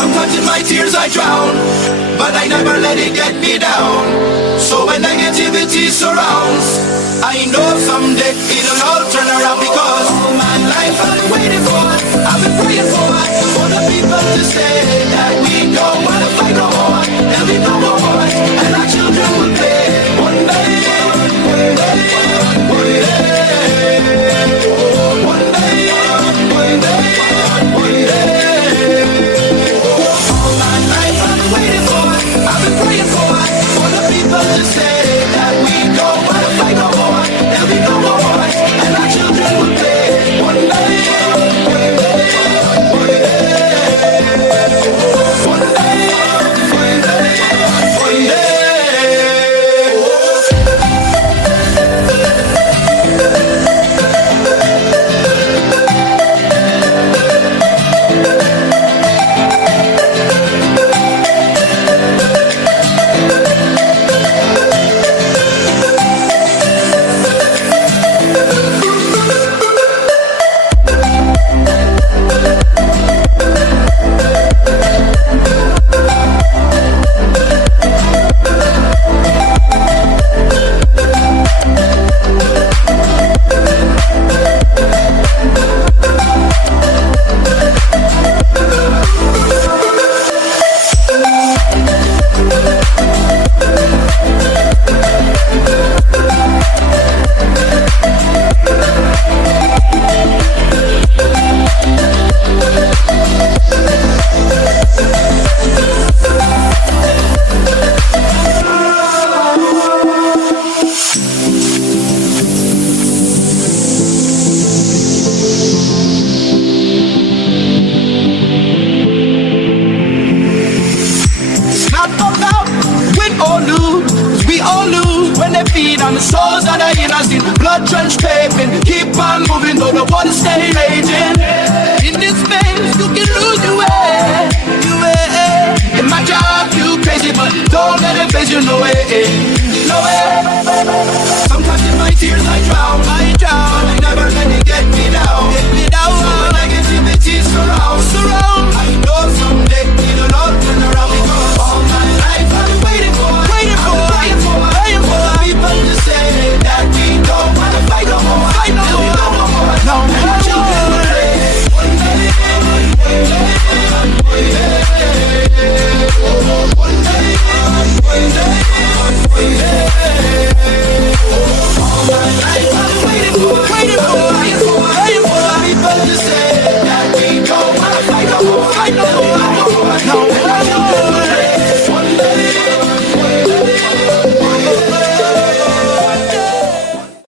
Sometimes in my tears I drown, but I never let it get me down. So when negativity surrounds, I know someday it'll all turn around. Because all my life I've been waiting for, I've been praying for the people to say that we don't wanna fight no more, there'll be no more wars, and our children will play one day, one day, one day, one day, one day, one day. All my life I've been waiting for, I've been praying for the people to say that we don't wanna fight no more, there'll be no more wars, and our children will play one day, one day, one day, one day, one day, one day. On the souls of the innocent, blood trench paving, keep on moving, though the water stay raging. In this space, you can lose your